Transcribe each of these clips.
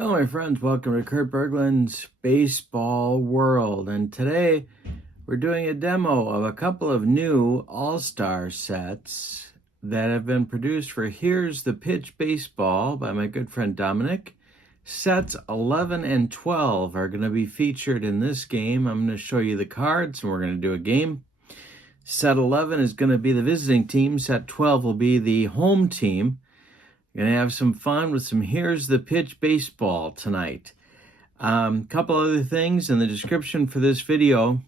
Hello, my friends. Welcome to Kurt Berglund's Baseball World. And today we're doing a demo of a couple of new All-Star sets that have been produced for Here's the Pitch Baseball by my good friend Dominic. Sets 11 and 12 are going to be featured in this game. I'm going to show you the cards and we're going to do a game. Set 11 is going to be the visiting team. Set 12 will be the home team. We're going to have some fun with some Here's the Pitch Baseball tonight. Couple other things in the description for this video.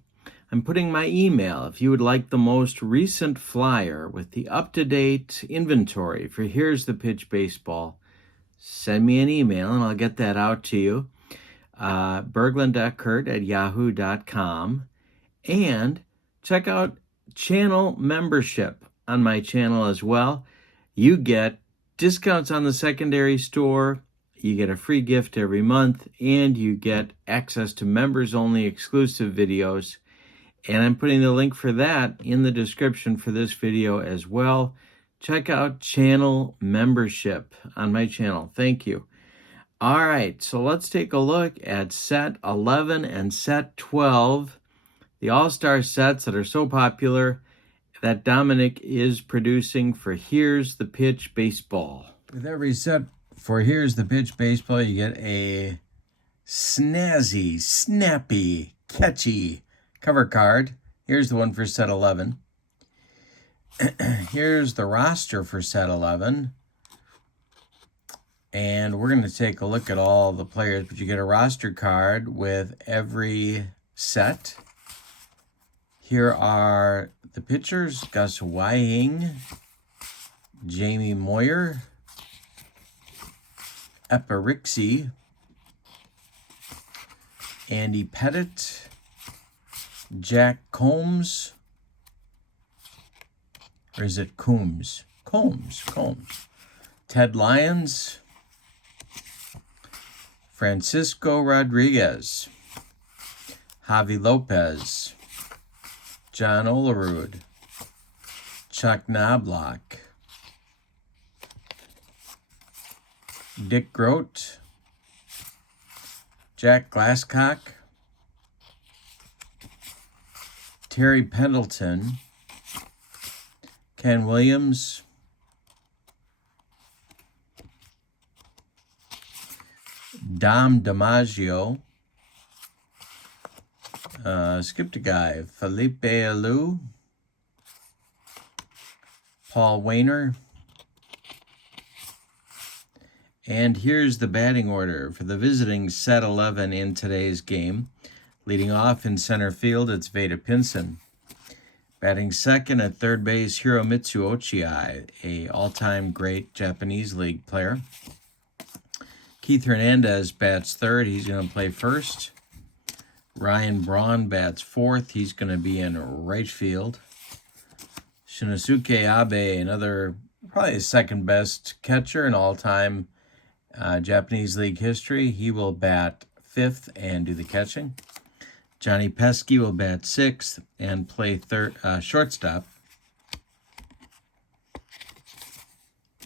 I'm putting my email. If you would like the most recent flyer with the up-to-date inventory for Here's the Pitch Baseball, send me an email and I'll get that out to you. Berglund.kurt@yahoo.com. And check out channel membership on my channel as well. You get discounts on the secondary store, you get a free gift every month, and you get access to members-only exclusive videos. And I'm putting the link for that in the description for this video as well. Check out channel membership on my channel. Thank you. All right, so let's take a look at set 11 and set 12, the All-Star sets that are so popular that Dominic is producing for Here's the Pitch Baseball. With every set for Here's the Pitch Baseball, you get a snazzy, snappy, catchy cover card. Here's the one for set 11. Here's the roster for set 11. And we're going to take a look at all the players, but you get a roster card with every set. Here are the pitchers: Gus Wying, Jamie Moyer, Epirixie, Andy Pettit, Jack Combs, or is it Coombs? Combs. Ted Lyons, Francisco Rodriguez, Javi Lopez, John Olerud, Chuck Knobloch, Dick Grote, Jack Glasscock, Terry Pendleton, Ken Williams, Dom DiMaggio, skipped a guy, Felipe Alou, Paul Wainer. And here's the batting order for the visiting set 11 in today's game. Leading off in center field, it's Veda Pinson. Batting second at third base, Hiromitsu Ochiai, a all-time great Japanese league player. Keith Hernandez bats third. He's going to play first. Ryan Braun bats fourth. He's going to be in right field. Shinosuke Abe, another, probably his second best catcher in all-time Japanese league history. He will bat fifth and do the catching. Johnny Pesky will bat sixth and play shortstop.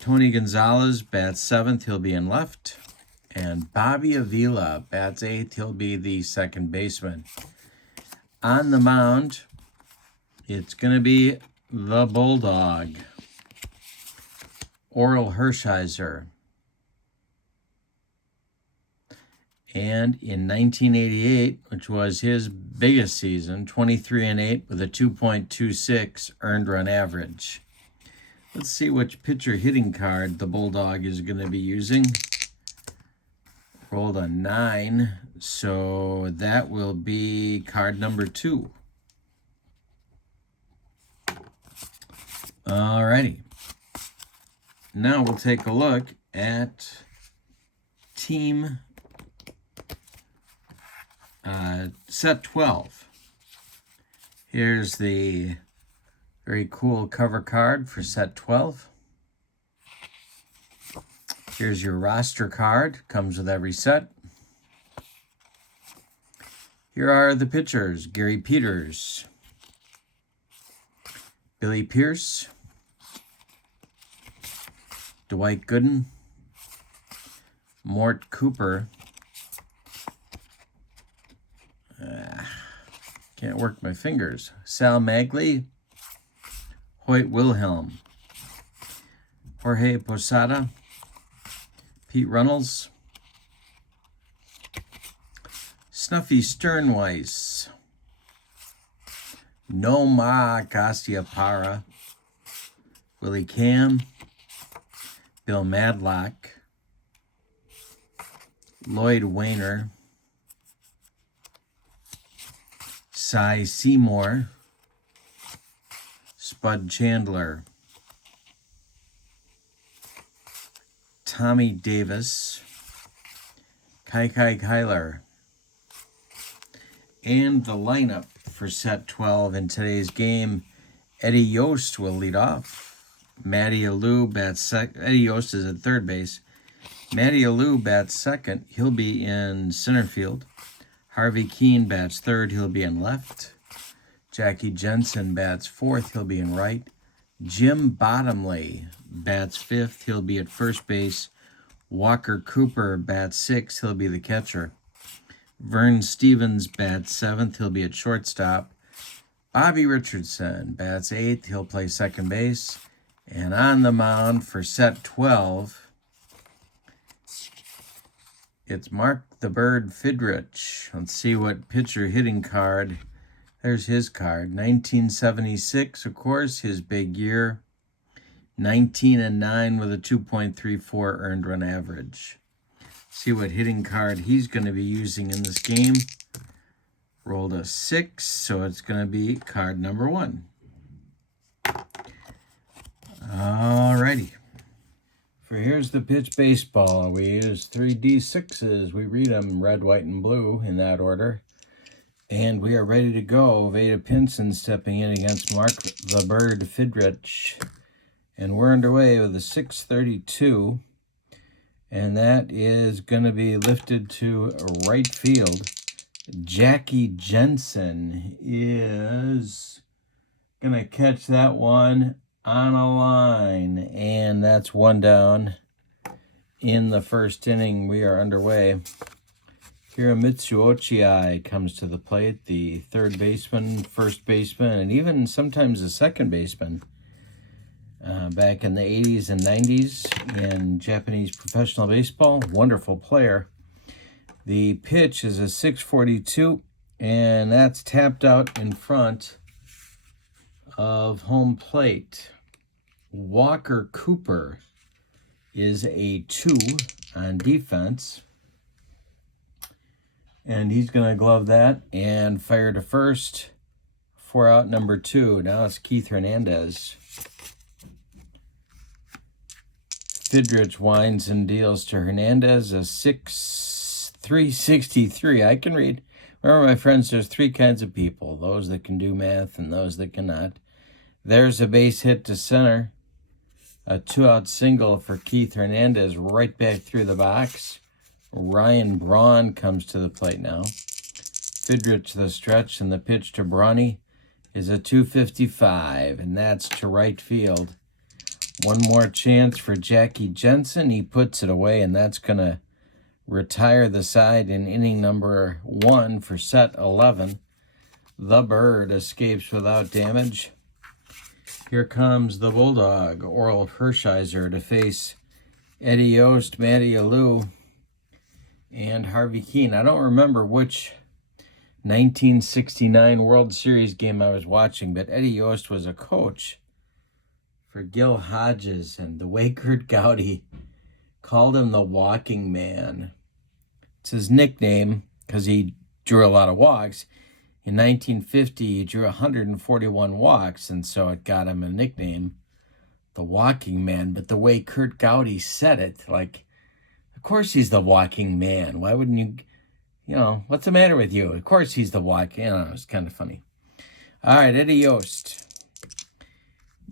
Tony Gonzalez bats seventh. He'll be in left. And Bobby Avila bats eighth. He'll be the second baseman. On the mound, it's going to be the Bulldog, Orel Hershiser. And in 1988, which was his biggest season, 23-8 with a 2.26 earned run average. Let's see which pitcher hitting card the Bulldog is going to be using. Rolled a 9, so that will be card number 2. Alrighty. Now we'll take a look at team set 12. Here's the very cool cover card for set 12. Here's your roster card. Comes with every set. Here are the pitchers: Gary Peters, Billy Pierce, Dwight Gooden, Mort Cooper. Can't work my fingers. Sal Magley. Hoyt Wilhelm. Jorge Posada. Pete Runnels. Snuffy Sternweiss. Noma Garciaparra. Willie Cam. Bill Madlock. Lloyd Wayner. Cy Seymour. Spud Chandler. Tommy Davis. Kai Kyler. And the lineup for set 12 in today's game. Eddie Yost will lead off. Matty Alou bats second. Eddie Yost is at third base. Matty Alou bats second. He'll be in center field. Harvey Keene bats third. He'll be in left. Jackie Jensen bats fourth. He'll be in right. Jim Bottomley bats fifth. He'll be at first base. Walker Cooper bats sixth. He'll be the catcher. Vern Stevens bats seventh. He'll be at shortstop. Bobby Richardson bats eighth. He'll play second base. And on the mound for set 12, it's Mark the Bird Fidrych. Let's see what pitcher hitting card. There's his card. 1976, of course, his big year. 19-9 with a 2.34 earned run average. See what hitting card he's going to be using in this game. Rolled a 6, so it's going to be card number 1. Alrighty. For Here's the Pitch Baseball, we use 3D6s. We read them red, white, and blue in that order. And we are ready to go. Veda Pinson stepping in against Mark the Bird Fidrych. And we're underway with a 632. And that is going to be lifted to right field. Jackie Jensen is going to catch that one on a line. And that's one down in the first inning. We are underway. Hiromitsu Ochiai comes to the plate, the third baseman, first baseman, and even sometimes the second baseman. Back in the 80s and 90s in Japanese professional baseball. Wonderful player. The pitch is a 642, and that's tapped out in front of home plate. Walker Cooper is a 2 on defense. And he's going to glove that and fire to first for out number 2. Now it's Keith Hernandez. Fidrych winds and deals to Hernandez, a 363. I can read. Remember, my friends, there's 3 kinds of people. Those that can do math and those that cannot. There's a base hit to center. A 2-out single for Keith Hernandez right back through the box. Ryan Braun comes to the plate now. Fidrych the stretch, and the pitch to Brawny is a 255, and that's to right field. One more chance for Jackie Jensen. He puts it away, and that's going to retire the side in inning number 1 for set 11. The Bird escapes without damage. Here comes the Bulldog, Oral Hershiser, to face Eddie Yost, Matty Alou, and Harvey Keene. I don't remember which 1969 World Series game I was watching, but Eddie Yost was a coach for Gil Hodges, and the way Kurt Gowdy called him the Walking Man. It's his nickname because he drew a lot of walks. In 1950, he drew 141 walks, and so it got him a nickname, the Walking Man. But the way Kurt Gowdy said it, like, of course he's the Walking Man. Why wouldn't you know, what's the matter with you? Of course he's the Walking, it's kind of funny. All right, Eddie Yost.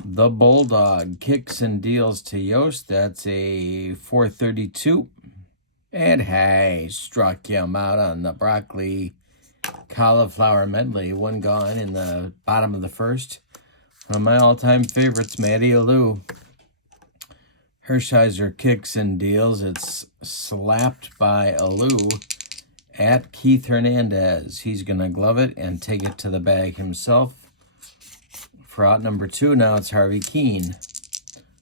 The Bulldog kicks and deals to Yost. That's a 432. And hey, struck him out on the broccoli cauliflower medley. One gone in the bottom of the first. One of my all-time favorites, Matty Alou. Hershiser kicks and deals. It's slapped by Alou at Keith Hernandez. He's going to glove it and take it to the bag himself. For out number 2, now it's Harvey Keene.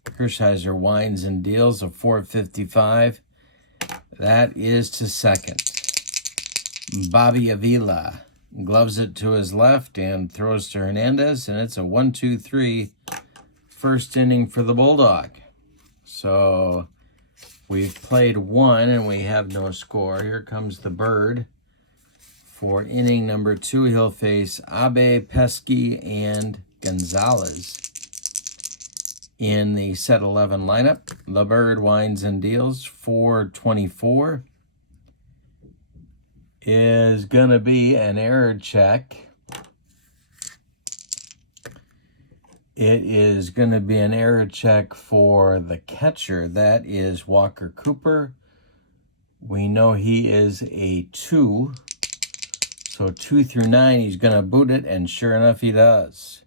Hershiser winds and deals a 455. That is to second. Bobby Avila gloves it to his left and throws to Hernandez, and it's a 1-2-3 first inning for the Bulldog. So we've played 1 and we have no score. Here comes the Bird. For inning number 2, he'll face Abe, Pesky, and Gonzalez. In the set 11 lineup, the Bird winds and deals. 424 is going to be an error check. It is going to be an error check for the catcher. That is Walker Cooper. We know he is a 2. So 2 through 9, he's going to boot it, and sure enough, he does.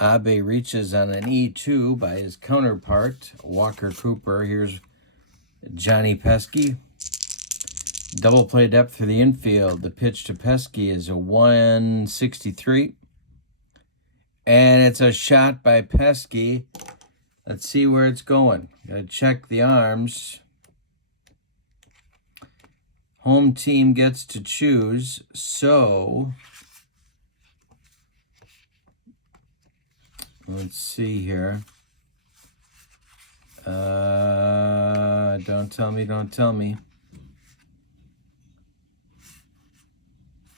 Abe reaches on an E2 by his counterpart, Walker Cooper. Here's Johnny Pesky. Double play depth for the infield. The pitch to Pesky is a 163. And it's a shot by Pesky. Let's see where it's going. Gotta check the arms. Home team gets to choose, so let's see here. Don't tell me.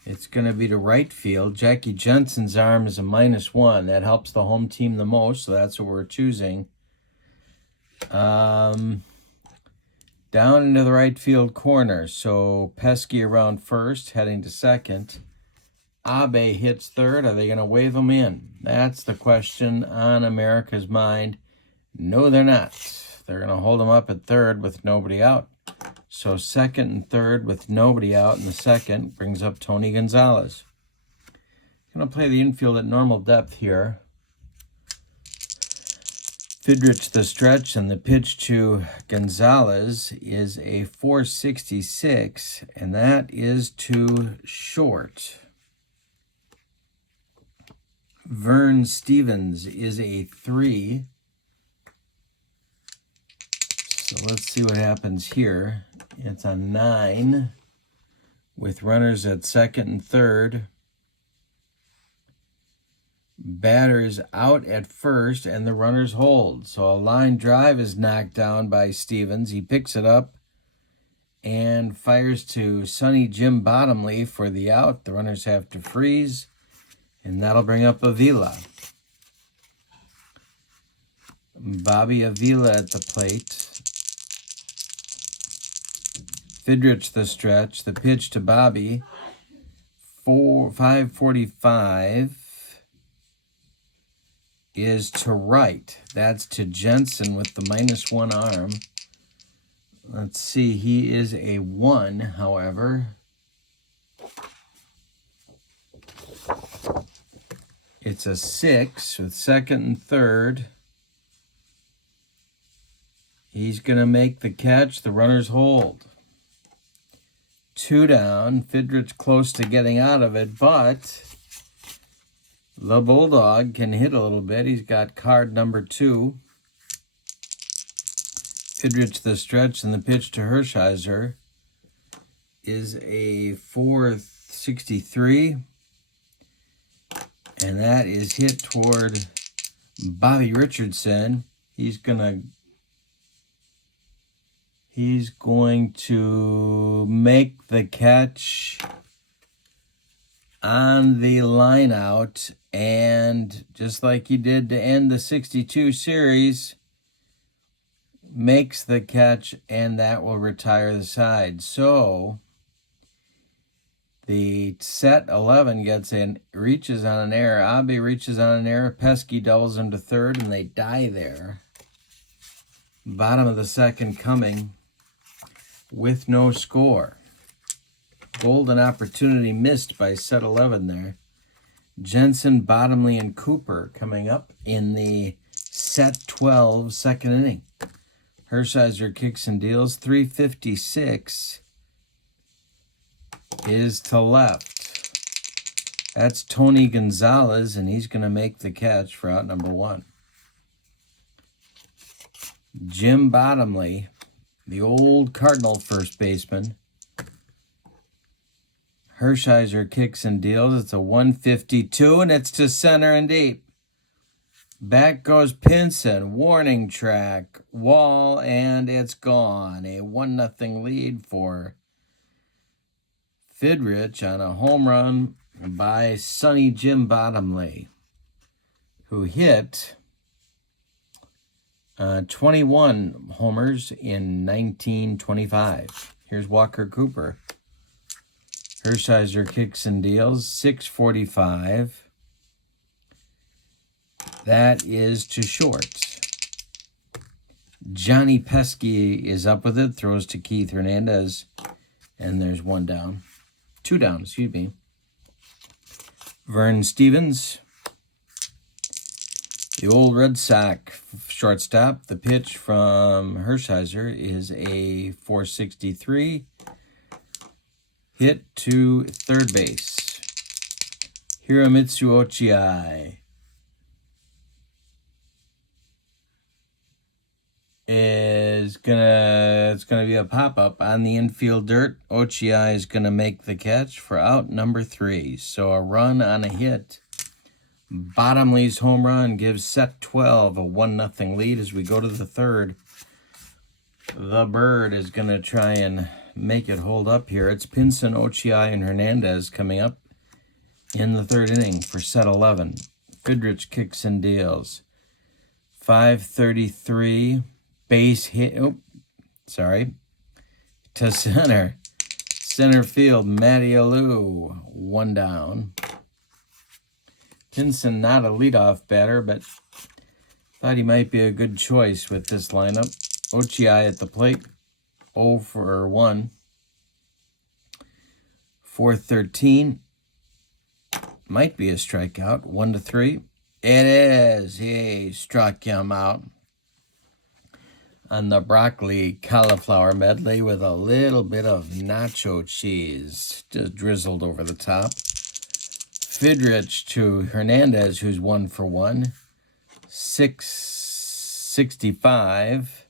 It's going to be to right field. Jackie Jensen's arm is a -1. That helps the home team the most, so that's what we're choosing. Down into the right field corner. So Pesky around first, heading to second. Abe hits third. Are they going to wave him in? That's the question on America's mind. No, they're not. They're going to hold him up at third with nobody out. So second and third with nobody out in the second brings up Tony Gonzalez. Going to play the infield at normal depth here. Fidrych the stretch, and the pitch to Gonzalez is a 466, and that is to short. Vern Stevens is a 3. So let's see what happens here. It's a 9 with runners at second and third. Batters out at first, and the runners hold. So a line drive is knocked down by Stevens. He picks it up and fires to Sonny Jim Bottomley for the out. The runners have to freeze, and that'll bring up Avila. Bobby Avila at the plate. Fidrych the stretch. The pitch to Bobby. 545 is to right. That's to Jensen with the -1 arm. Let's see, he is a 1, however. It's a 6 with second and third. He's going to make the catch. The runners hold. 2 down. Fidrych close to getting out of it, but the Bulldog can hit a little bit. He's got card number 2. Fidrych the stretch, and the pitch to Hershiser is a 463. And that is hit toward Bobby Richardson. He's going to make the catch on the line out, and just like he did to end the 62 series, makes the catch, and that will retire the side. So the set 11 reaches on an error. Abe reaches on an error. Pesky doubles him to third, and they die there. Bottom of the second coming with no score. Golden opportunity missed by set 11 there. Jensen, Bottomley, and Cooper coming up in the set 12 second inning. Hershiser kicks and deals. 356 is to left. That's Tony Gonzalez, and he's going to make the catch for out number 1. Jim Bottomley, the old Cardinal first baseman. Hershiser kicks and deals. It's a 152, and it's to center and deep. Back goes Pinson, warning track, wall, and it's gone. A 1-0 lead for Fidrych on a home run by Sonny Jim Bottomley, who hit 21 homers in 1925. Here's Walker Cooper. Hershiser kicks and deals, 645. That is to short. Johnny Pesky is up with it, throws to Keith Hernandez, and there's 1 down. 2 down, excuse me. Vern Stevens, the old Red Sox shortstop. The pitch from Hershiser is a 463. Hit to third base. Hiromitsu Ochiai it's gonna be a pop-up on the infield dirt. Ochiai is gonna make the catch for out number 3. So a run on a hit. Bottomley's home run gives set 12 a 1-0 lead as we go to the 3rd. The Bird is gonna try and make it hold up here. It's Pinson, Ochiai, and Hernandez coming up in the 3rd inning for set 11. Fidrych kicks and deals. 533. Base hit, to center. Center field, Matty Alou, 1 down. Pinson not a leadoff batter, but thought he might be a good choice with this lineup. Ochiai at the plate, 0 for 1. 413, might be a strikeout, 1-3. It is, he struck him out on the broccoli cauliflower medley with a little bit of nacho cheese just drizzled over the top. Fidrych to Hernandez, who's 1 for 1. 665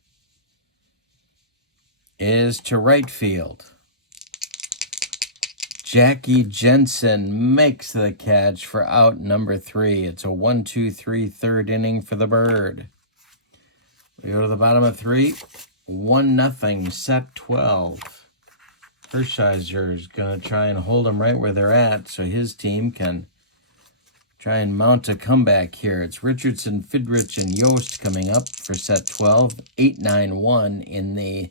is to right field. Jackie Jensen makes the catch for out number 3. It's a 1-2-3 3rd inning for the Bird. We go to the bottom of 3. 1-0, set 12. Hershiser is going to try and hold them right where they're at so his team can try and mount a comeback here. It's Richardson, Fidrych, and Yost coming up for set 12. 8-9-1 in the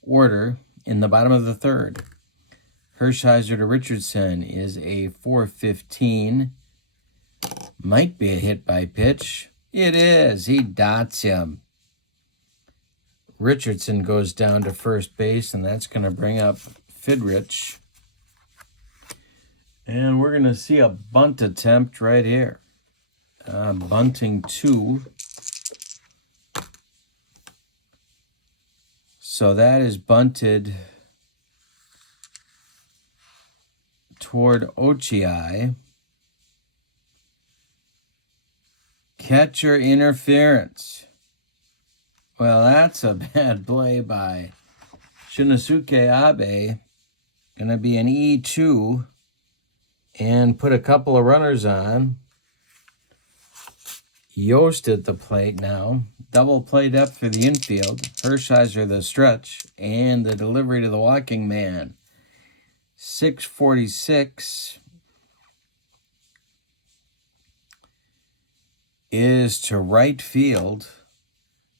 order in the bottom of the 3rd. Hershiser to Richardson is a 415. Might be a hit by pitch. It is. He dots him. Richardson goes down to first base, and that's going to bring up Fidrych. And we're going to see a bunt attempt right here. Bunting 2. So that is bunted toward Ochiai. Catcher interference. Well, that's a bad play by Shinosuke Abe. Going to be an E2 and put a couple of runners on. Yost at the plate now. Double play depth for the infield. Hershiser the stretch and the delivery to the walking man. 646 is to right field.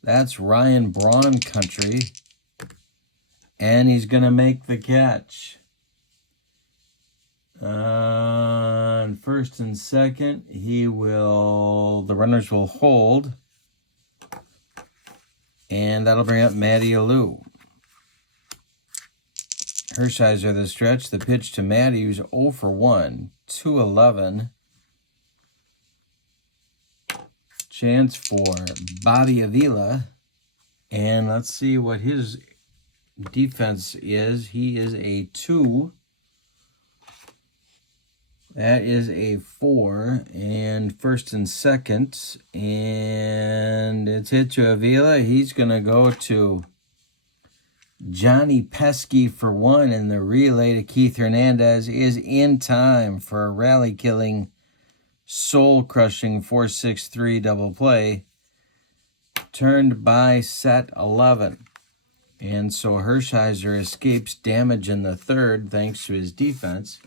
That's Ryan Braun country. And he's going to make the catch. On first and second, the runners will hold. And that'll bring up Matty Alou. Hershiser the stretch. The pitch to Matty, who's 0 for 1. 2-11. Chance for Bobby Avila. And let's see what his defense is. He is a 2. That is a 4. And first and second. And it's hit to Avila. He's going to go to Johnny Pesky for 1. And the relay to Keith Hernandez is in time for a rally-killing, soul-crushing 4-6-3 double play. Turned by set 11. And so Hershiser escapes damage in the third thanks to his defense.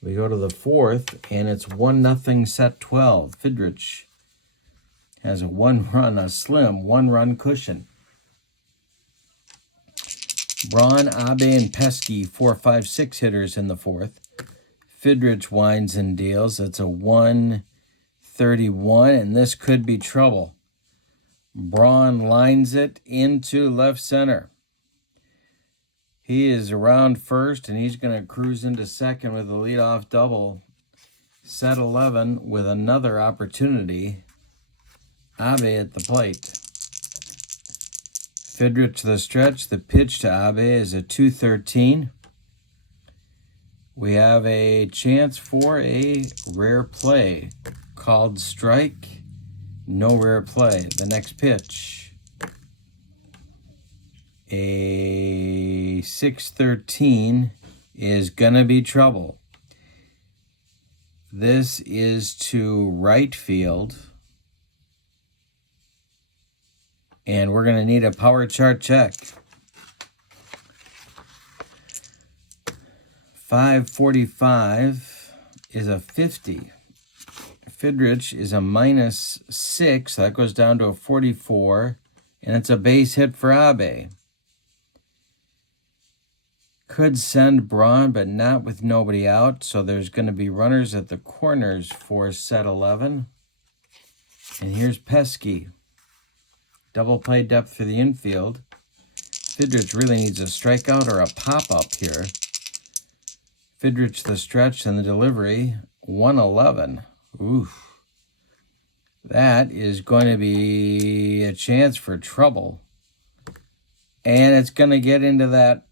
We go to the fourth, and it's 1-0 set 12. Fidrych has a slim one-run cushion. Braun, Abe, and Pesky, 4, 5, 6 hitters in the fourth. Fidrych winds and deals. It's a 131, and this could be trouble. Braun lines it into left center. He is around first, and he's going to cruise into second with a leadoff double. Set 11 with another opportunity. Abe at the plate. Fidrych to the stretch. The pitch to Abe is a 2-13. We have a chance for a rare play. Called strike. No rare play. The next pitch. A 6-13 is going to be trouble. This is to right field. And we're going to need a power chart check. 545 is a 50. Fidrych is a -6. That goes down to a 44. And it's a base hit for Abe. Could send Braun, but not with nobody out. So there's going to be runners at the corners for set 11. And here's Pesky. Double play depth for the infield. Fidrych really needs a strikeout or a pop-up here. Fidrych the stretch and the delivery. 111. Oof. That is going to be a chance for trouble. And it's going to get into that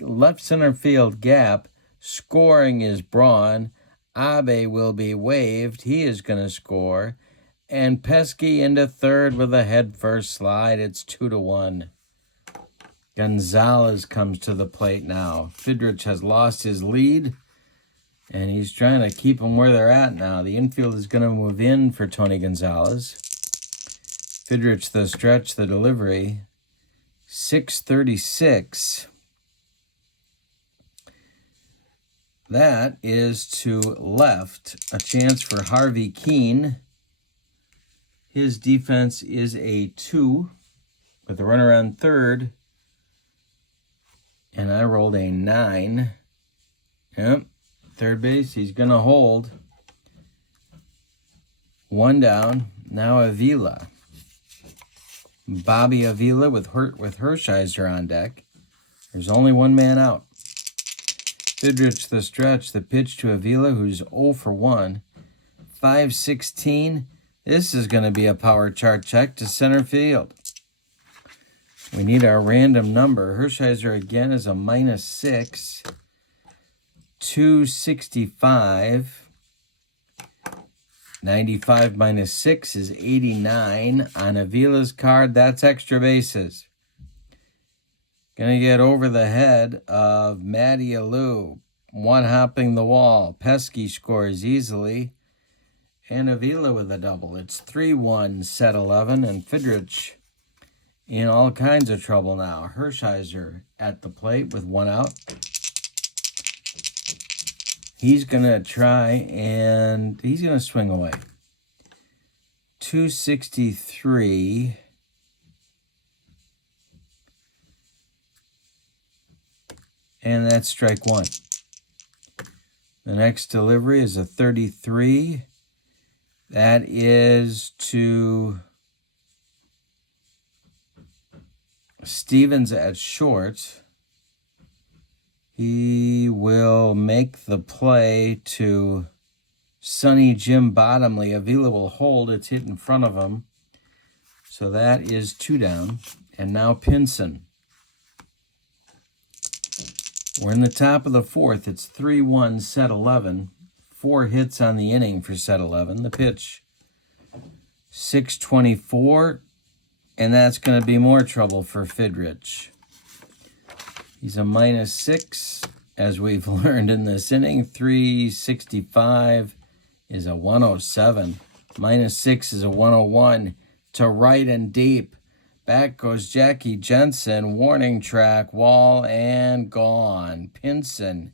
left center field gap. Scoring is Braun. Abe will be waived. He is going to score. And Pesky into third with a head-first slide. It's 2-1. Gonzalez comes to the plate now. Fidrych has lost his lead, and he's trying to keep them where they're at now. The infield is going to move in for Tony Gonzalez. Fidrych the stretch, the delivery. 6:36. That is to left. A chance for Harvey Keene. His defense is a 2 with a runner on third. And I rolled a 9. Yep. Third base, he's going to hold. 1 down. Now Avila. Bobby Avila with Hershiser on deck. There's only one man out. Fidrych the stretch. The pitch to Avila, who's 0 for 1. 5-16. This is going to be a power chart check to center field. We need our random number. Hershiser again is a -6. 265. 95 minus 6 is 89. On Avila's card, that's extra bases. Going to get over the head of Matty Alou. One-hopping the wall. Pesky scores easily. And Avila with a double. It's 3-1 set 11. And Fidrych in all kinds of trouble now. Hershiser at the plate with 1 out. He's going to try, and he's going to swing away. 263. And that's strike 1. The next delivery is a 33. That is to Stevens at short. He will make the play to Sonny Jim Bottomley. Avila will hold. It's hit in front of him. So that is 2 down. And now Pinson. We're in the top of the 4th. It's 3-1 set 11. 4 hits on the inning for set 11. The pitch, 624. And that's going to be more trouble for Fidrych. He's a -6, as we've learned in this inning. 365 is a 107. -6 is a 101. To right and deep. Back goes Jackie Jensen. Warning track, wall, and gone. Pinson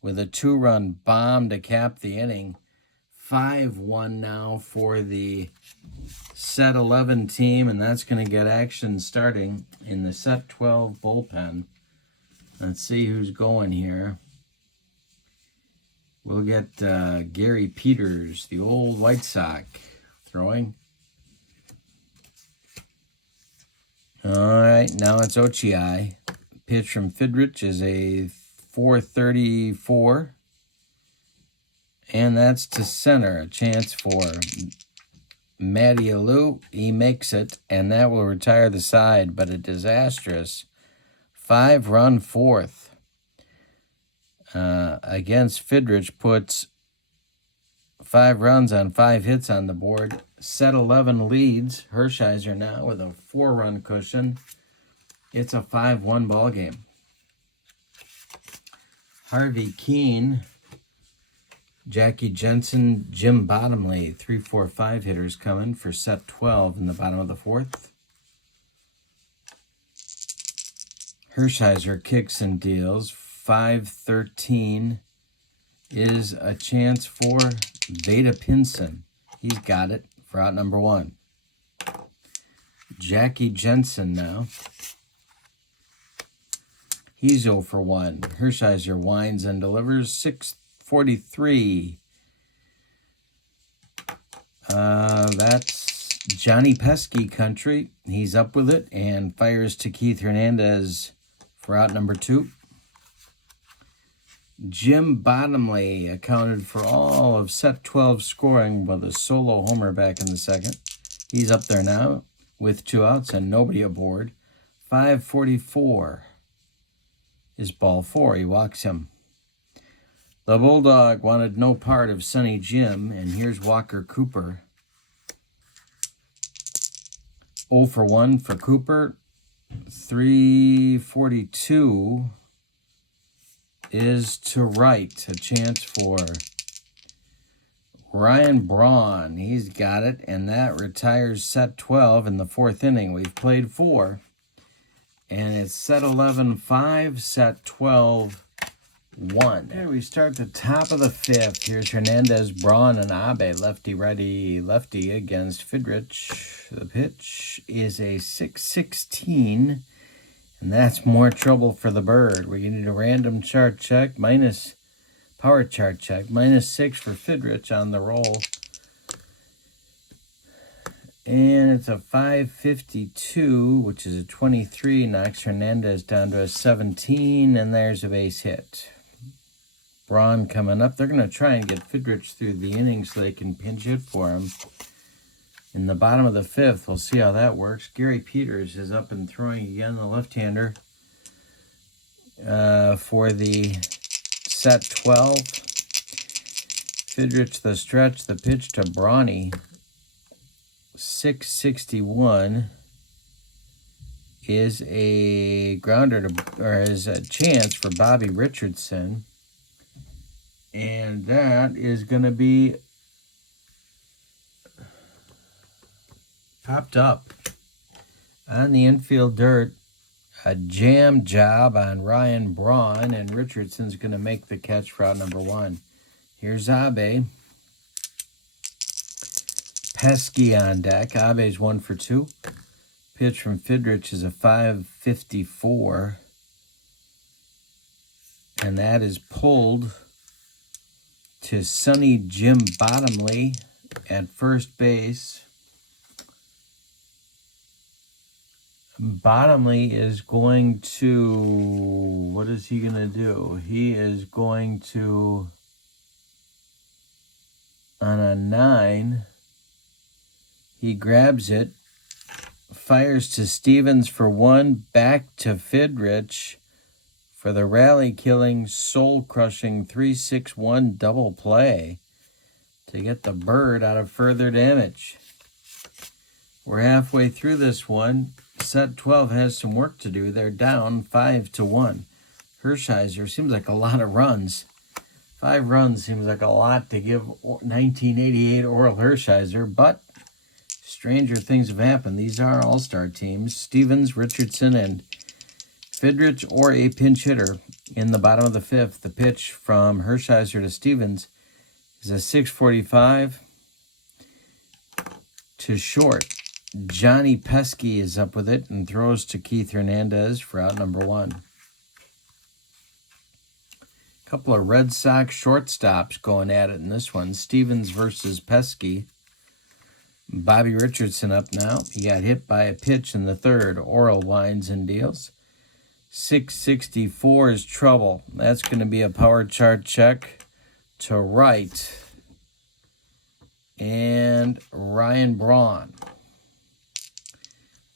with a 2-run bomb to cap the inning. 5-1 now for the set 11 team, and that's going to get action starting in the set 12 bullpen. Let's see who's going here. We'll get Gary Peters, the old White Sox, throwing. All right, now it's Ochi. Pitch from Fidrych is a 434. And that's to center. A chance for Matty Alou. He makes it, and that will retire the side, but a disastrous 5-run 4th. Against Fidrych puts 5 runs on 5 hits on the board. Set 11 leads. Hershiser now with a 4-run cushion. It's a 5-1 ball game. Harvey Keene, Jackie Jensen, Jim Bottomley, 3, 4, 5 hitters coming for set 12 in the bottom of the 4th. Hershiser kicks and deals. 5-13 is a chance for Veda Pinson. He's got it for out number 1. Jackie Jensen now. He's 0 for 1. Hershiser winds and delivers. 643. That's Johnny Pesky country. He's up with it and fires to Keith Hernandez for out number 2. Jim Bottomley accounted for all of set 12 scoring with a solo homer back in the 2nd. He's up there now with 2 outs and nobody aboard. 544 is ball 4. He walks him. The Bulldog wanted no part of Sonny Jim, and here's Walker Cooper. 0 for 1 for Cooper. 342 is to right. A chance for Ryan Braun. He's got it, and that retires set 12 in the 4th inning. We've played 4, and it's set 11-5, set 12-1. And we start the top of the 5th. Here's Hernandez, Braun, and Abe, lefty-righty, lefty against Fidrych. The pitch is a 6-16, and that's more trouble for the bird. We need a random chart check, minus power chart check, -6 for Fidrych on the roll. And it's a 552, which is a 23, knocks Hernandez down to a 17, and there's a base hit. Braun coming up. They're going to try and get Fidrych through the inning so they can pinch hit for him. In the bottom of the 5th, we'll see how that works. Gary Peters is up and throwing again, the left-hander, for the set 12. Fidrych the stretch, the pitch to Brawny. 661 is a grounder to, or is a chance for Bobby Richardson. And that is going to be popped up on the infield dirt. A jam job on Ryan Braun, and Richardson's going to make the catch for out number 1. Here's Abe. Pesky on deck. Abe's 1 for 2. Pitch from Fidrych is a 554. And that is pulled to Sonny Jim Bottomley at first base. Bottomley is going to, what is he going to do? He is going to, on a 9, he grabs it fires to Stevens for 1, back to Fidrych for the rally-killing, soul-crushing 3-6-1 double play to get the bird out of further damage. We're halfway through this one. Set 12 has some work to do. They're down 5-1. Hershiser seems like a lot of runs. 5 runs seems like a lot to give 1988 Oral Hershiser, but stranger things have happened. These are all-star teams. Stevens, Richardson, and Fidrych, or a pinch hitter in the bottom of the 5th. The pitch from Hershiser to Stevens is a 6.45 to short. Johnny Pesky is up with it and throws to Keith Hernandez for out number 1. Couple of Red Sox shortstops going at it in this one. Stevens versus Pesky. Bobby Richardson up now. He got hit by a pitch in the 3rd. Oral winds and deals. 664 is trouble. That's going to be a power chart check to right. And Ryan Braun.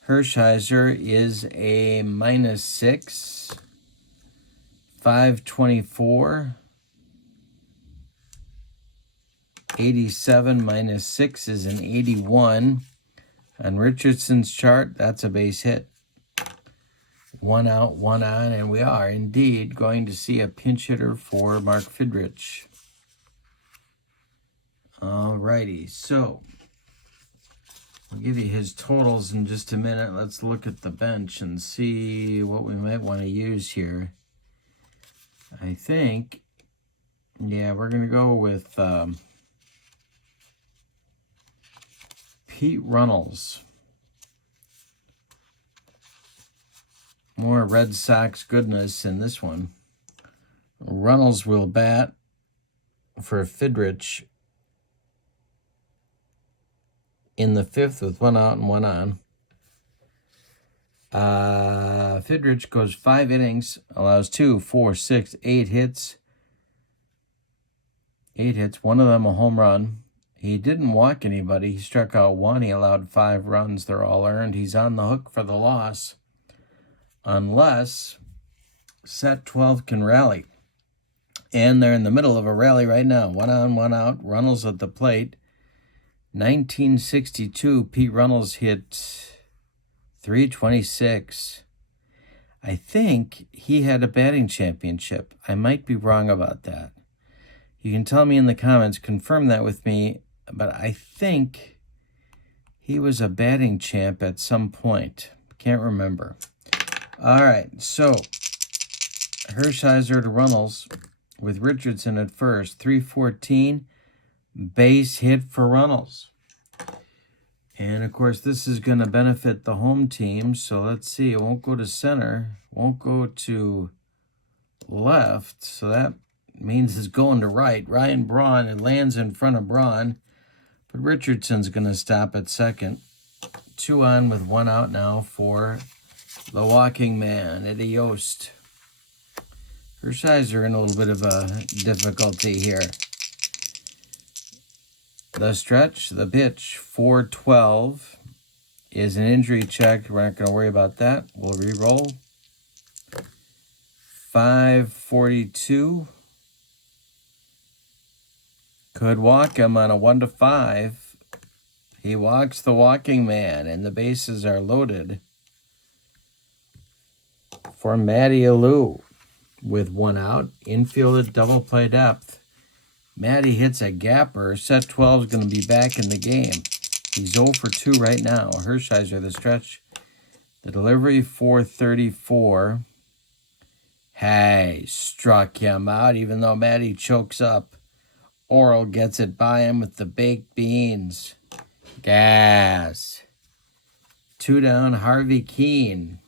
Hershiser is a -6. 524. 87 minus 6 is an 81. On Richardson's chart, that's a base hit. 1 out, 1 on, and we are indeed going to see a pinch hitter for Mark Fidrych. Alrighty, so I'll give you his totals in just a minute. Let's look at the bench and see what we might want to use here. I think, yeah, we're going to go with Pete Runnels. More Red Sox goodness in this one. Runnels will bat for Fidrych in the 5th with 1 out and 1 on. Fidrych goes 5 innings, allows 2, 4, 6, 8 hits. 8 hits, one of them a home run. He didn't walk anybody. He struck out 1. He allowed 5 runs. They're all earned. He's on the hook for the loss unless set 12 can rally. And they're in the middle of a rally right now. 1 on, 1 out. Runnels at the plate. 1962, Pete Runnels hit 326. I think he had a batting championship. I might be wrong about that. You can tell me in the comments, confirm that with me, but I think he was a batting champ at some point. Can't remember. All right, so Hershiser to Runnels with Richardson at first. 314, base hit for Runnels. And, of course, this is going to benefit the home team. So let's see. It won't go to center. Won't go to left. So that means it's going to right. Ryan Braun, it lands in front of Braun. But Richardson's going to stop at second. 2 on with 1 out now for the walking man, Eddie Yost. Hershiser in a little bit of a difficulty here. The stretch, the pitch, 412 is an injury check. We're not going to worry about that. We'll re-roll. 542. Could walk him on a 1-5. He walks the walking man, and the bases are loaded for Matty Alou with 1 out. Infield at double play depth. Matty hits a gapper. Set 12 is going to be back in the game. He's 0 for 2 right now. Hershiser, the stretch. The delivery, 434. Hey, struck him out, even though Matty chokes up. Oral gets it by him with the baked beans. Gas. 2 down, Harvey Keene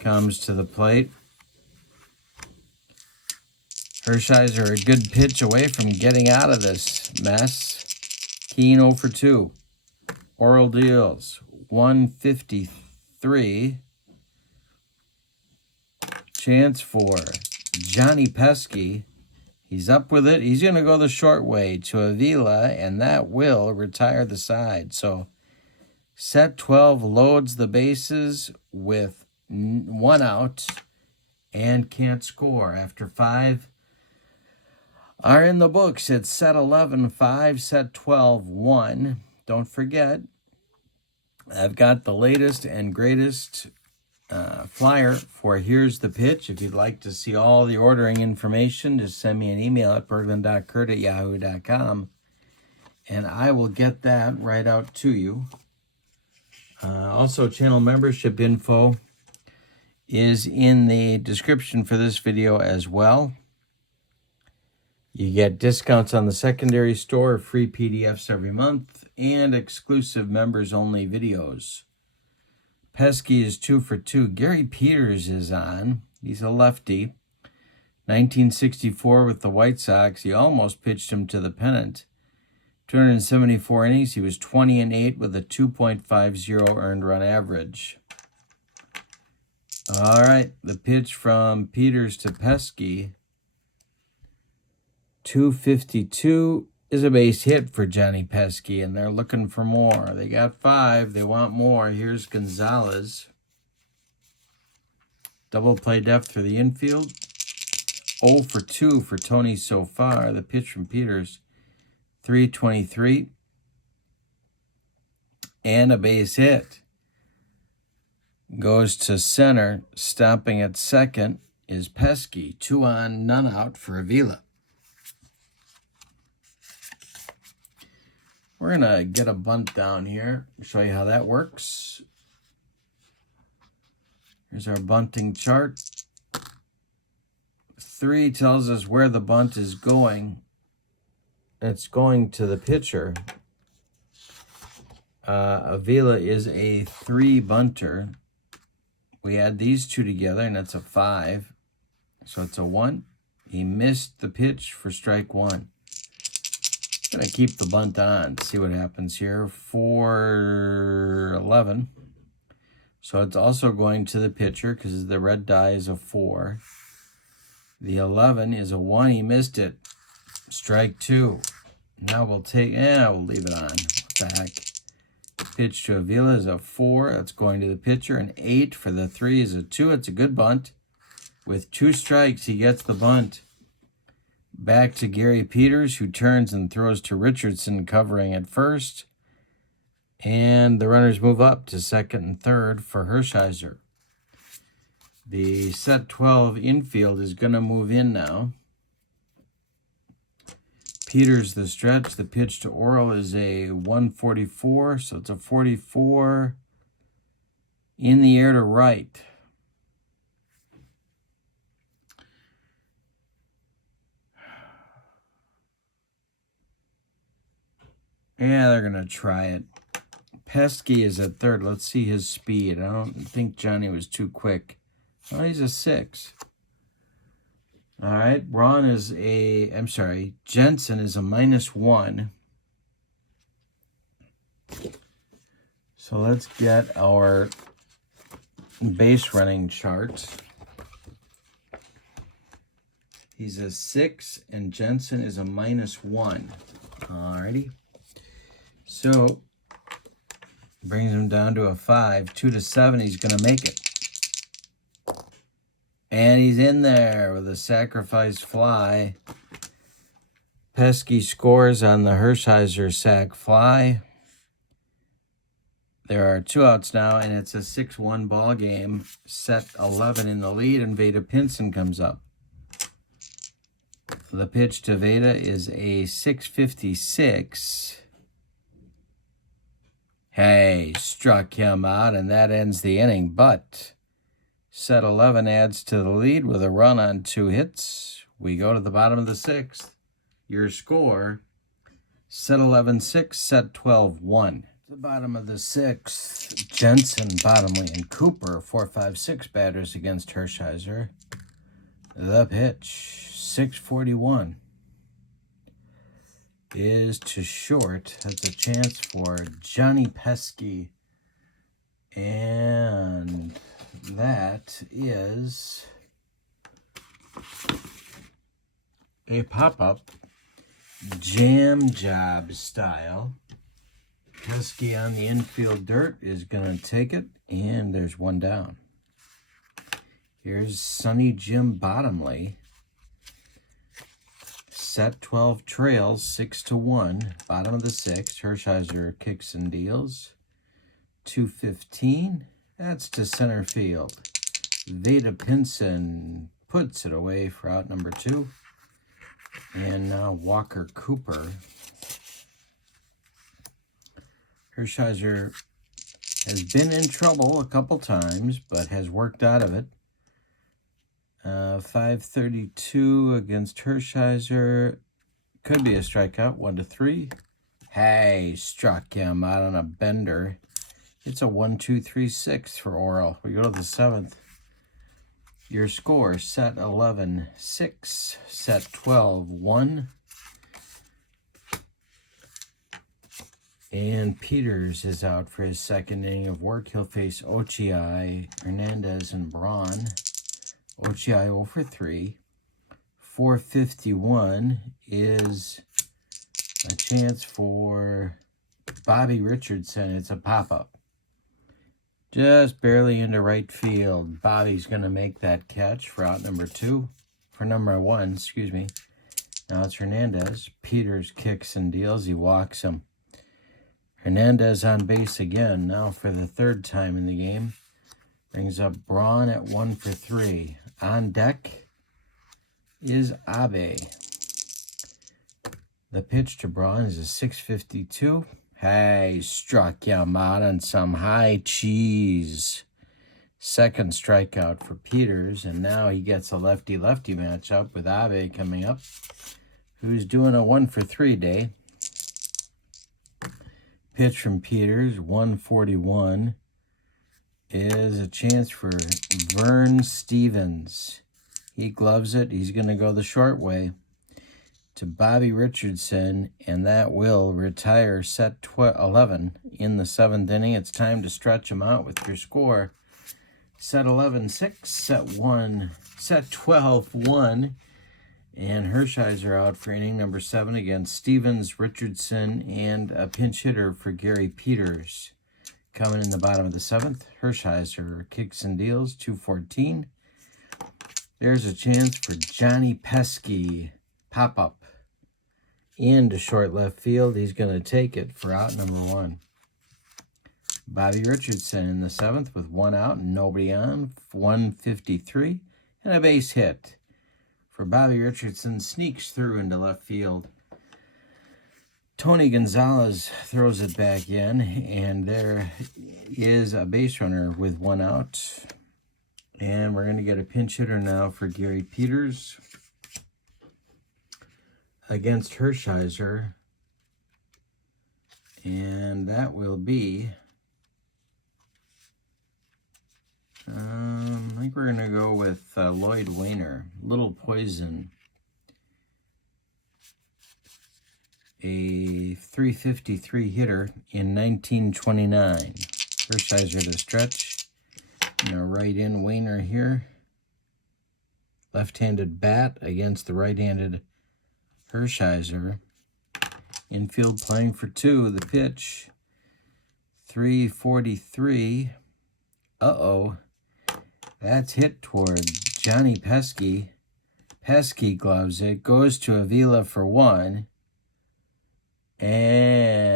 comes to the plate. Hershiser, a good pitch away from getting out of this mess. Keene 0 for 2. Oral deals 153. Chance for Johnny Pesky. He's up with it. He's going to go the short way to Avila, and that will retire the side. So Set 12 loads the bases with 1 out and can't score. After 5 are in the books, it's set 11, 5, set 12, 1. Don't forget, I've got the latest and greatest flyer for Here's the Pitch. If you'd like to see all the ordering information, just send me an email at berglund.kurt@yahoo.com, and I will get that right out to you. Also, channel membership info is in the description for this video as well. You get discounts on the secondary store, free PDFs every month, and exclusive members-only videos. Pesky is 2 for 2. Gary Peters is on. He's a lefty. 1964 with the White Sox. He almost pitched him to the pennant. 274 innings. He was 20-8 with a 2.50 earned run average. All right, the pitch from Peters to Pesky. 252 is a base hit for Johnny Pesky, and they're looking for more. They got 5. They want more. Here's Gonzalez. Double play depth for the infield. 0 for 2 for Tony so far. The pitch from Peters. 323. And a base hit. Goes to center. Stopping at second is Pesky. 2 on, none out for Avila. We're going to get a bunt down here. Show you how that works. Here's our bunting chart. 3 tells us where the bunt is going. It's going to the pitcher. Avila is a 3 bunter. We add these 2 together, and that's a 5. So it's a 1. He missed the pitch for strike 1. Going to keep the bunt on. See what happens here. 4-11. So it's also going to the pitcher because the red die is a 4. The 11 is a 1. He missed it. Strike 2. Now we'll take... we'll leave it on. What the heck? Pitch to Avila is a 4. That's going to the pitcher. An 8 for the 3 is a 2. It's a good bunt. With 2 strikes, he gets the bunt. Back to Gary Peters, who turns and throws to Richardson, covering at first. And the runners move up to second and third for Hershiser. The set 12 infield is going to move in now. Peters the stretch. The pitch to Orel is a 144, so it's a 44 in the air to right. Yeah, they're going to try it. Pesky is at third. Let's see his speed. I don't think Johnny was too quick. Oh, he's a 6. All right, Jensen is a -1. So let's get our base running chart. He's a 6, and Jensen is a -1. All righty. So, brings him down to a 5. 2 to 7, he's going to make it. And he's in there with a sacrifice fly. Pesky scores on the Hershiser sac fly. There are 2 outs now, and it's a 6-1 ball game. Set 11 in the lead, and Veda Pinson comes up. The pitch to Veda is a 656. Hey, struck him out, and that ends the inning. But set 11 adds to the lead with a run on 2 hits. We go to the bottom of the 6th. Your score, set 11, 6, set 12, 1. The bottom of the 6th, Jensen, Bottomley, and Cooper, 4, 5, 6 batters against Hershiser. The pitch, 641. Is to short. That's a chance for Johnny Pesky. And that is a pop-up jam job style. Pesky on the infield dirt is going to take it, and there's one down. Here's Sonny Jim Bottomley. Set 12 trails 6-1. Bottom of the 6th. Hershiser kicks and deals. 215. That's to center field. Veda Pinson puts it away for out number 2. And now Walker Cooper. Hershiser has been in trouble a couple times, but has worked out of it. 532 against Hershiser. Could be a strikeout, 1-3. Hey, struck him out on a bender. It's a 1-2-3-6 for Oral. We go to the 7th. Your score, set 11, 6, set 12, 1. And Peters is out for his second inning of work. He'll face Ochi, Hernandez, and Braun. Ochi 0 for 3. 451 is a chance for Bobby Richardson. It's a pop-up. Just barely into right field. Bobby's going to make that catch for out number 2. For number 1, excuse me. Now it's Hernandez. Peters kicks and deals. He walks him. Hernandez on base again, now for the 3rd time in the game. Brings up Braun at 1 for 3. On deck is Abe. The pitch to Braun is a 6.52. Hey, struck him out on some high cheese. Second strikeout for Peters, and now he gets a lefty-lefty matchup with Abe coming up, who's doing a 1 for 3 day. Pitch from Peters, 141, is a chance for Vern Stevens. He gloves it. He's going to go the short way to Bobby Richardson, and that will retire set 11 in the 7th inning. It's time to stretch him out with your score. Set 11, 6, set 12, 1. And Hershiser out for inning number 7 against Stevens, Richardson, and a pinch hitter for Gary Peters. Coming in the bottom of the 7th, Hershiser kicks and deals, 214. There's a chance for Johnny Pesky. Pop-up into short left field. He's going to take it for out number 1. Bobby Richardson in the 7th with 1 out and nobody on, 153, and a base hit. For Bobby Richardson, sneaks through into left field. Tony Gonzalez throws it back in, and there is a base runner with 1 out. And we're going to get a pinch hitter now for Gary Peters against Hershiser. And that will be, I think we're going to go with Lloyd Wainer, Little Poison. A 353 hitter in 1929. Hershiser to stretch. Now right in Wainer here. Left-handed bat against the right-handed Hershiser. Infield playing for 2. The pitch. 343. Uh-oh. That's hit toward Johnny Pesky. Pesky gloves it. Goes to Avila for 1. And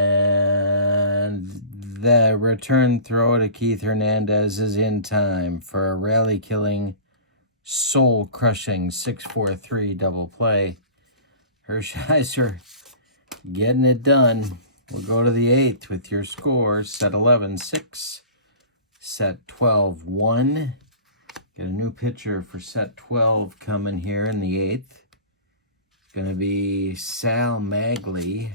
the return throw to Keith Hernandez is in time for a rally-killing, soul-crushing 6-4-3 double play. Hershiser getting it done. We'll go to the 8th with your score. Set 11, 6. Set 12, 1. Get a new pitcher for set 12 coming here in the 8th. It's going to be Sal Magley,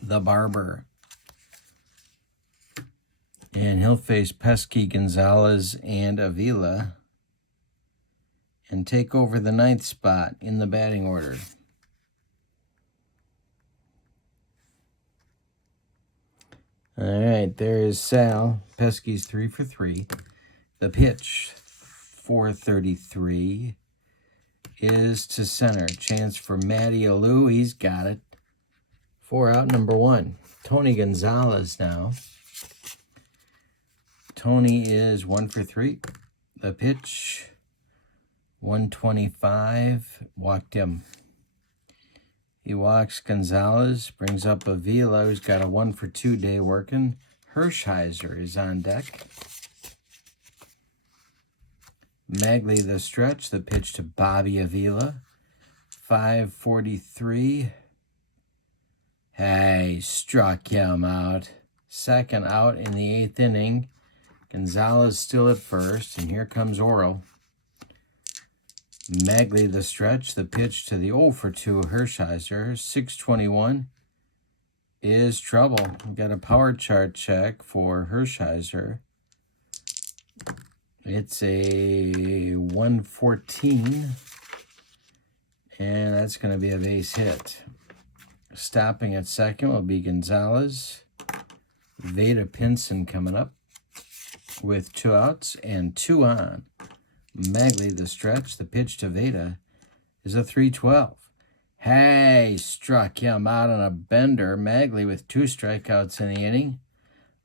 the barber. And he'll face Pesky, Gonzalez, and Avila and take over the 9th spot in the batting order. All right, there is Sal. Pesky's 3 for 3. The pitch, 433, is to center. Chance for Matty Alou. He's got it. 4 out, number 1. Tony Gonzalez now. Tony is 1 for 3. The pitch, 125, walked him. He walks Gonzalez, brings up Avila, who's got a 1 for 2 day working. Hershiser is on deck. Magley the stretch, the pitch to Bobby Avila. 5:43. Hey, struck him out. Second out in the 8th inning. Gonzalez still at first, and here comes Orel. Magley the stretch, the pitch to the 0 for 2 Hershiser. 6:21 is trouble. We got a power chart check for Hershiser. It's a 114, and that's going to be a base hit. Stopping at second will be Gonzalez. Veda Pinson coming up with 2 outs and 2 on. Magley the stretch, the pitch to Veda is a 3-12. Hey, struck him out on a bender. Magley with 2 strikeouts in the inning.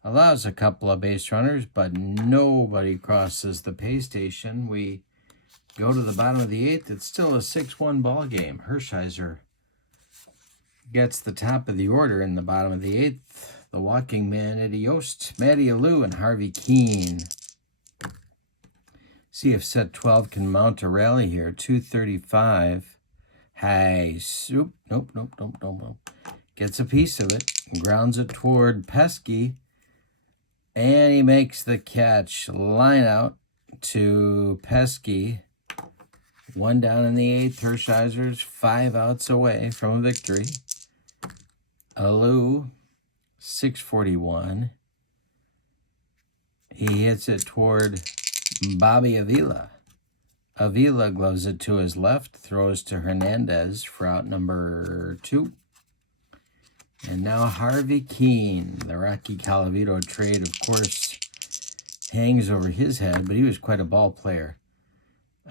Allows a couple of base runners, but nobody crosses the pay station. We go to the bottom of the 8th. It's still a 6-1 ball game. Hershiser gets the top of the order in the bottom of the 8th. The walking man, Eddie Yost, Matty Alou, and Harvey Keene. See if set 12 can mount a rally here. 235. Hey, nope. Gets a piece of it. Grounds it toward Pesky. And he makes the catch. Line out to Pesky. 1 down in the 8th. Hershiser's 5 outs away from a victory. Alou, 6:41. He hits it toward Bobby Avila. Avila gloves it to his left, throws to Hernandez for out number 2. And now Harvey Keene, the Rocky Colavito trade, of course, hangs over his head, but he was quite a ball player.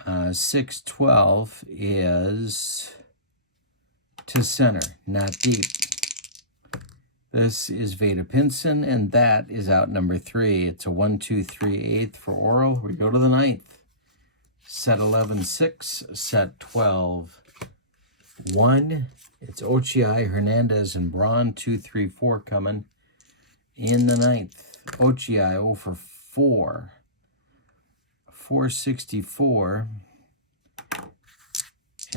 6-12 is to center, not deep. This is Veda Pinson, and that is out number 3. It's a 1-2-3-8 for Orel. We go to the 9th. Set 11-6, set 12-1. It's Ochi, Hernandez, and Braun. 2-3-4 coming in the 9th. Ochi 0 for 4. 464.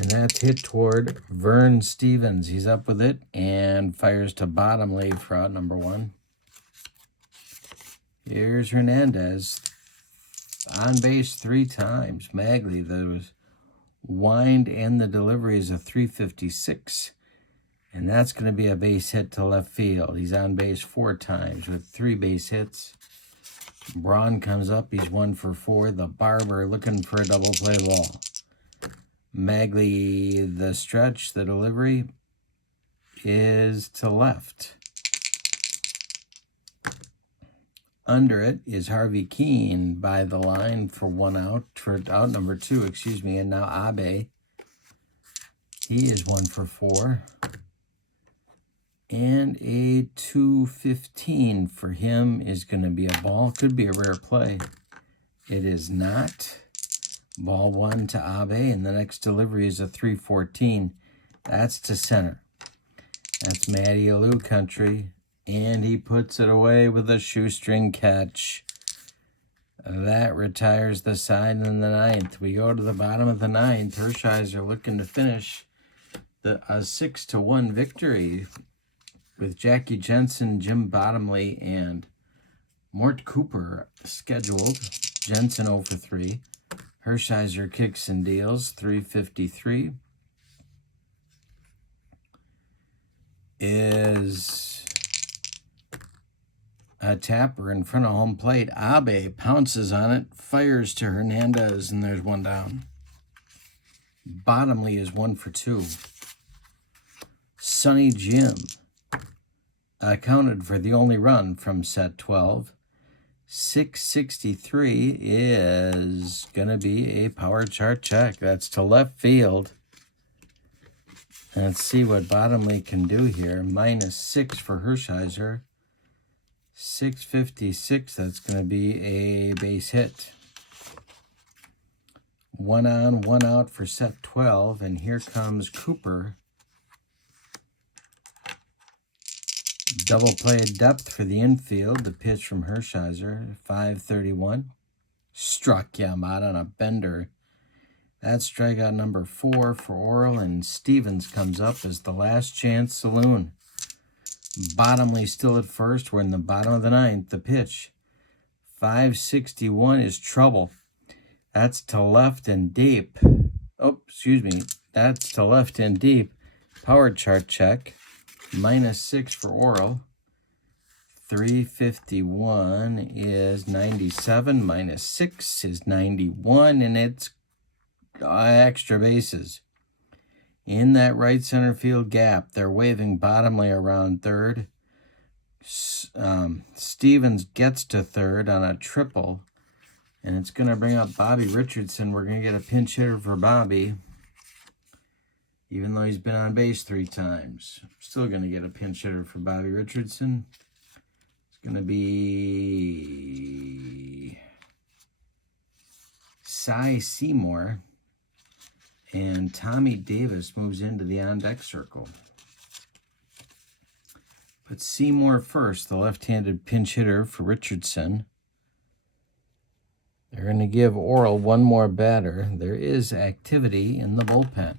And that's hit toward Vern Stevens. He's up with it and fires to Bottomley for out number 1. Here's Hernandez. On base 3 times. Magley, the wind and the delivery is a 356. And that's going to be a base hit to left field. He's on base 4 times with 3 base hits. Braun comes up. He's 1 for 4. The Barber looking for a double play ball. Magley, the stretch, the delivery is to left. Under it is Harvey Keene by the line for 1 out, for out number 2, and now Abe. He is 1 for 4. And a 215 for him is going to be a ball. Could be a rare play. It is not. Ball 1 to Abe, and the next delivery is a 314. That's to center. That's Matty Alou country, and he puts it away with a shoestring catch. That retires the side in the 9th. We go to the bottom of the 9th. Hershiser looking to finish a 6-1 victory with Jackie Jensen, Jim Bottomley, and Mort Cooper scheduled. Jensen 0 for 3. Hershiser kicks and deals, 353. Is a tapper in front of home plate. Abe pounces on it, fires to Hernandez, and there's 1 down. Bottomley is 1 for 2. Sonny Jim accounted for the only run from set 12. 663 is going to be a power chart check. That's to left field. Let's see what Bottomley can do here. -6 for Hershiser. 656, that's going to be a base hit. 1 on, 1 out for set 12, and here comes Cooper. Double play of depth for the infield. The pitch from Hershiser, 531. Struck him out on a bender. That's strikeout number 4 for Orel, and Stevens comes up as the last chance saloon. Bottomley still at first. We're in the bottom of the ninth. The pitch, 561, is trouble. That's to left and deep. Oh, excuse me. That's to left and deep. Power chart check. -6 for Orel. 351 is 97. -6 is 91, and it's extra bases. In that right center field gap, they're waving Bottomley around third. Stevens gets to third on a triple, and it's going to bring up Bobby Richardson. We're going to get a pinch hitter for Bobby, even though he's been on base 3 times. Still going to get a pinch hitter for Bobby Richardson. It's going to be Cy Seymour. And Tommy Davis moves into the on-deck circle. Put Seymour first, the left-handed pinch hitter for Richardson. They're going to give Orel one more batter. There is activity in the bullpen.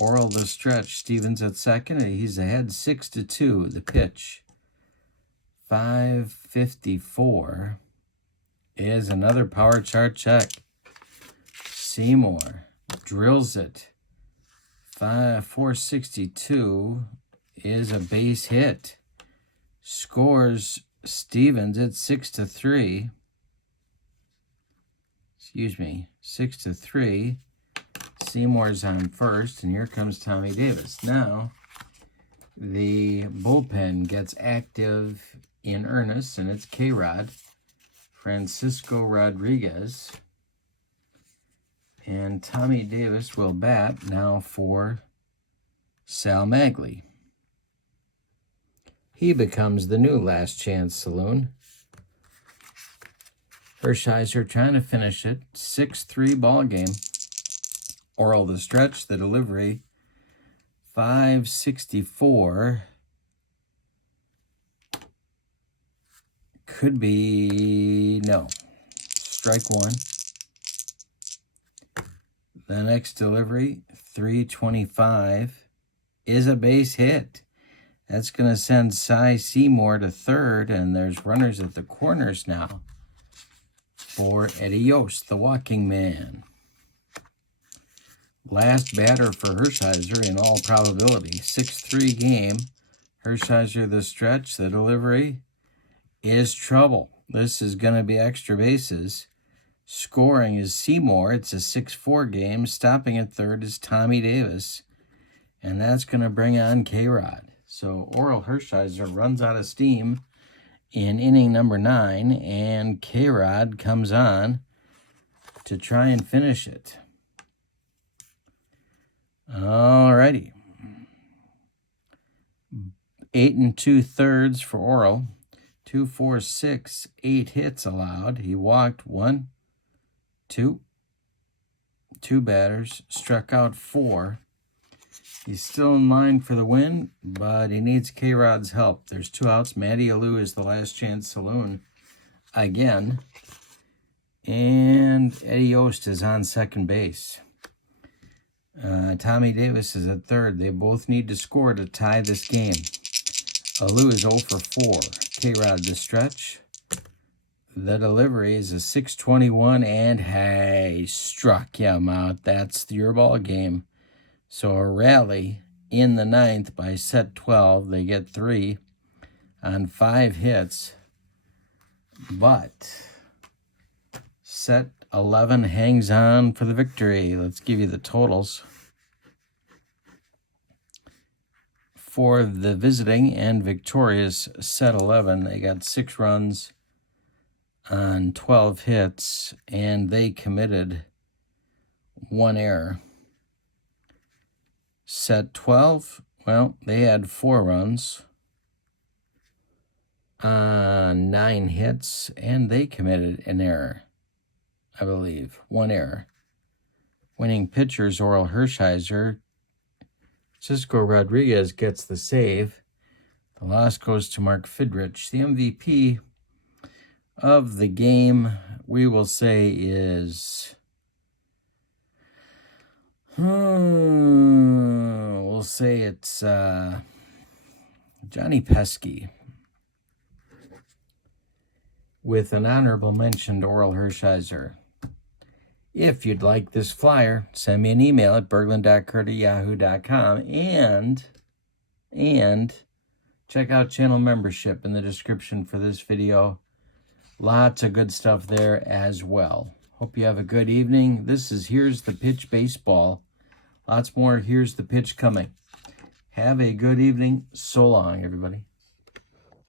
Orel the stretch, Stevens at second, and he's ahead 6-2. The pitch, 554, is another power chart check. Seymour drills it. 462 is a base hit. Scores Stevens at 6-3. Excuse me, 6-3. Seymour's on first, and here comes Tommy Davis. Now, the bullpen gets active in earnest, and it's K-Rod, Francisco Rodriguez. And Tommy Davis will bat now for Sal Magley. He becomes the new last chance saloon. Hershiser trying to finish it. 6-3 ball game. Orel the stretch, the delivery. 564. Could be, no. Strike one. The next delivery, 325, is a base hit. That's going to send Cy Seymour to third, and there's runners at the corners now for Eddie Yost, the walking man. Last batter for Hershiser in all probability. 6-3 game. Hershiser the stretch, the delivery is trouble. This is going to be extra bases. Scoring is Seymour. It's a 6-4 game. Stopping at third is Tommy Davis. And that's going to bring on K-Rod. So Orel Hershiser runs out of steam in inning number 9. And K-Rod comes on to try and finish it. Alrighty. 8 2/3 for Orel. 2, 4, 6, 8 hits allowed. He walked 1, 2 batters, struck out 4. He's still in line for the win, but he needs K-Rod's help. There's 2 outs. Matty Alou is the last chance saloon again. And Eddie Yost is on second base. Tommy Davis is at third. They both need to score to tie this game. Alou is 0 for 4. K-Rod the stretch. The delivery is a 621, and hey, struck him out. That's your ball game. So a rally in the 9th by set 12. They get 3 on 5 hits. But set 11 hangs on for the victory. Let's give you the totals. For the visiting and victorious set 11, they got 6 runs on 12 hits, and they committed 1 error. Set 12, well, they had 4 runs on 9 hits, and they committed an error, I believe. 1 error. Winning pitchers, Oral Hershiser. Cisco Rodriguez gets the save. The loss goes to Mark Fidrych. The MVP of the game, we will say, is... we'll say it's Johnny Pesky, with an honorable mention to Oral Hershiser. If you'd like this flyer, send me an email at berglund.kurt@yahoo.com and check out channel membership in the description for this video. Lots of good stuff there as well. Hope you have a good evening. This is Here's the Pitch Baseball. Lots more Here's the Pitch coming. Have a good evening. So long, everybody.